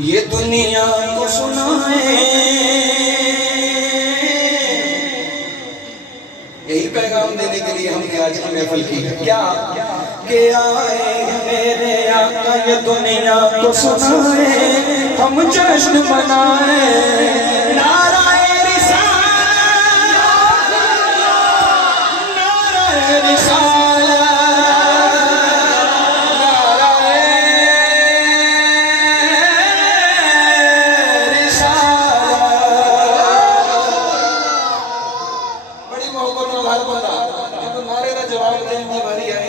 ये दुनिया को सुनाए, यही पैगाम देने के लिए हमने आज की महफिल की है। क्या के आए मेरे आका ये दुनिया को सुनाए, हम जश्न मनाए। नाराए रिसालत, नाराए रिसालत, नाराए रिसालत। बड़ी मोहब्बत में हर बंदा जब नारे का जवाब देने की बारी आई,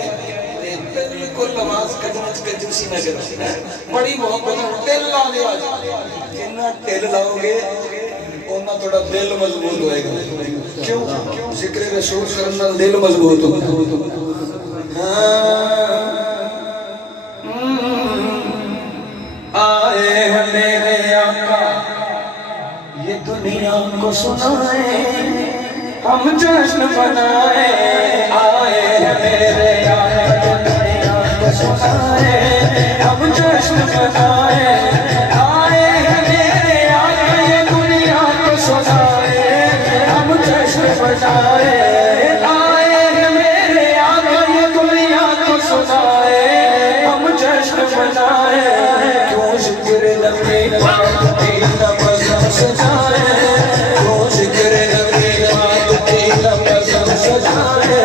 बिल्कुल नमाज कजमच कजूसी न करना। बड़ी मोहब्बत में दिल ला दे। आज जितना दिल लाओगे उतना थोड़ा दिल मजबूत होएगा। क्यों? जिक्र रसूल करना दिल मजबूत होता। आए हैं मेरे आका ये दुनिया को सुनाए, हम जश्न मनाए। आए हैं मेरे आका ये दुनिया को सुनाए, हम जश्न मनाए। आए हैं मेरे आका ये दुनिया को सुनाए, हम जश्न मनाए। आए हैं मेरे आका ये दुनिया को सुनाए, हम जश्न मनाए। क्यों जिक्र नबी पाक की नमाज़ सजाए, क्यों जिक्र नबी पाक की नमाज़ सजाए।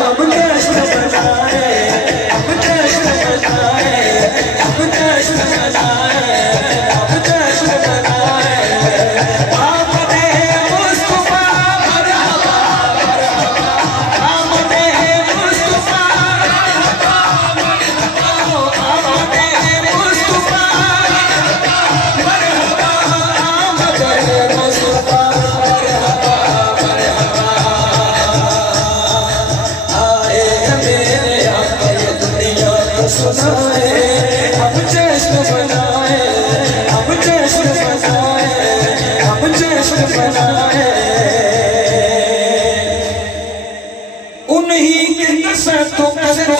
हम जश्न मनाए, हम जश्न मनाए, हम जश्न मनाए, हम जश्न मनाए। आमदे मुस्तफा मरहबा मरहबा, आमदे मुस्तफा मरहबा मरहबा, आमदे मुस्तफा मरहबा, आमदे मुस्तफा मरहबा मरहबा। आए हैं मेरे आका ये दुनिया को सुनाए, हम जश्न मनाए, हम जश्न मनाए, हम जश्न मनाए। उन्हीं के तसद्दुक़ से तो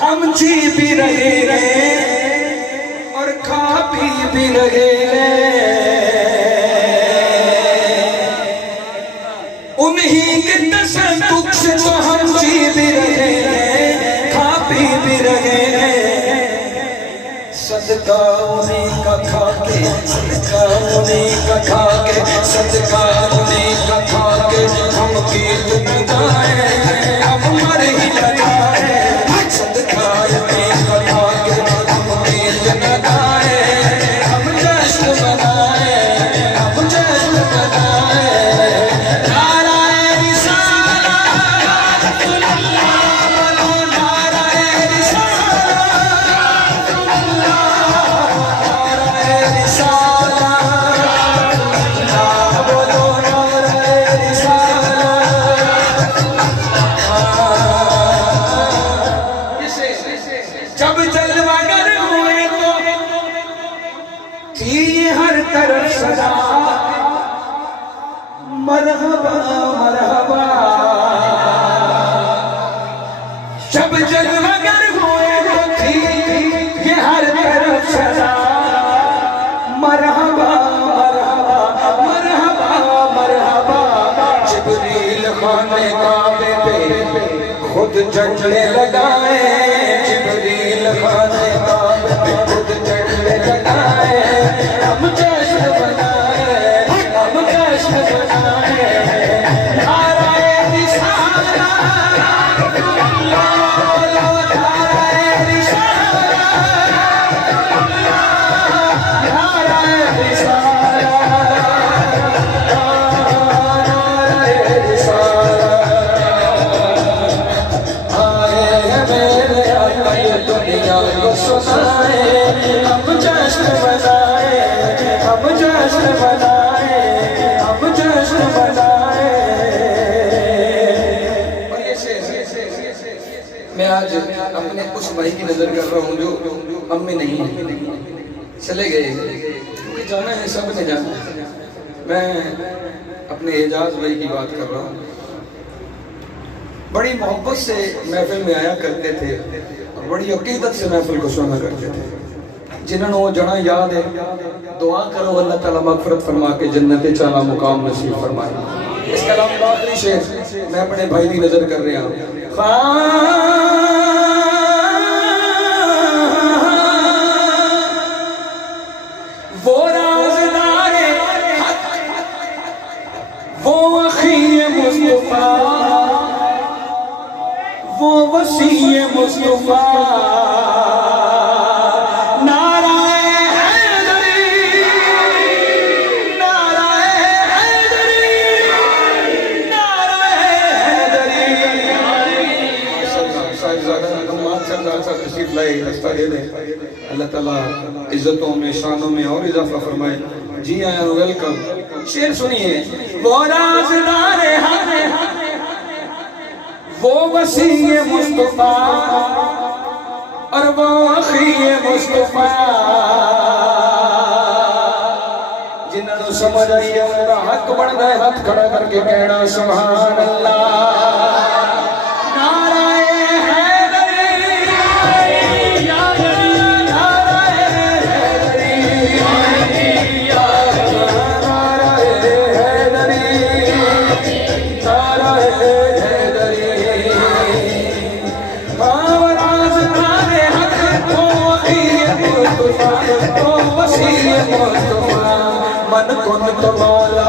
हम जी भी रहे हैं और खा भी रहे हैं। उन्हीं के तसद्दुक़ से तो हम जी भी रहे हैं, खा भी रहे हैं। सदका उन्हीं का खा के, सदका उन्हीं का खा के, सदका उन्हीं का खा के हम गीत गाए, हम मर ही लगाए। सदका उन्हीं का खा के हम गीत गाए, हम जश्न मनाए, हम जश्न मनाए। नाराए रिसालत, बोलो नाराए रिसालत, नाराए रिसालत, बोलो नाराए रिसालत। जब जलवागर हुए तो थी हर तरफ सदा मरहबा मरहबा। जब जलवागर हुए तो थी ये हर तरफ सदा मरहबा मरहबा मरहबा मरहबा। जिब्रील खाने काबे पे खुद झंडे लगाए, जिब्रील खाने काबे पे खुद झंडे लगाए। हम जश्न मनाए, हम जश्न मनाए। नाराए रिसालत, बोलो नाराए रिसालत, नाराए रिसालत, नाराए रिसालत। आए हैं मेरे आका ये दुनिया को सुनाए, हम जश्न मनाए, हम जश्न मनाए, हम जश्न मनाए। और ये मैं आज अपने उस भाई की नजर कर रहा हूँ जो अम्मी नहीं है, चले गए क्योंकि जाना है, सब ने जाना है। मैं अपने एजाज भाई की बात कर रहा हूँ। बड़ी मोहब्बत से महफिल में आया करते थे और बड़ी अकीदत से महफिल को सुना करते थे। जिन्होंने वो जना याद है, दुआ करो अल्लाह ताला मगफरत फरमा के जन्नत चाला मुकाम नसीब फरमाए। इस कलाम का आखिरी शेर मैं अपने भाई की नजर कर रहा हूं। वो राज़दार वो अखी मुस्तफा वो वसी मुस्तफा अल्लाह ताला इज्जतों में शानों में और इजाफा फरमाए। जी आया वेलकम। शेर सुनिए। वो राज़दार वो वसी मुस्तफा और वो अखी मुस्तफा जिन्होंने समझ आई है उनका हक बनता है हाथ खड़ा करके कहना सुभान अल्लाह। मन कुन तो मौला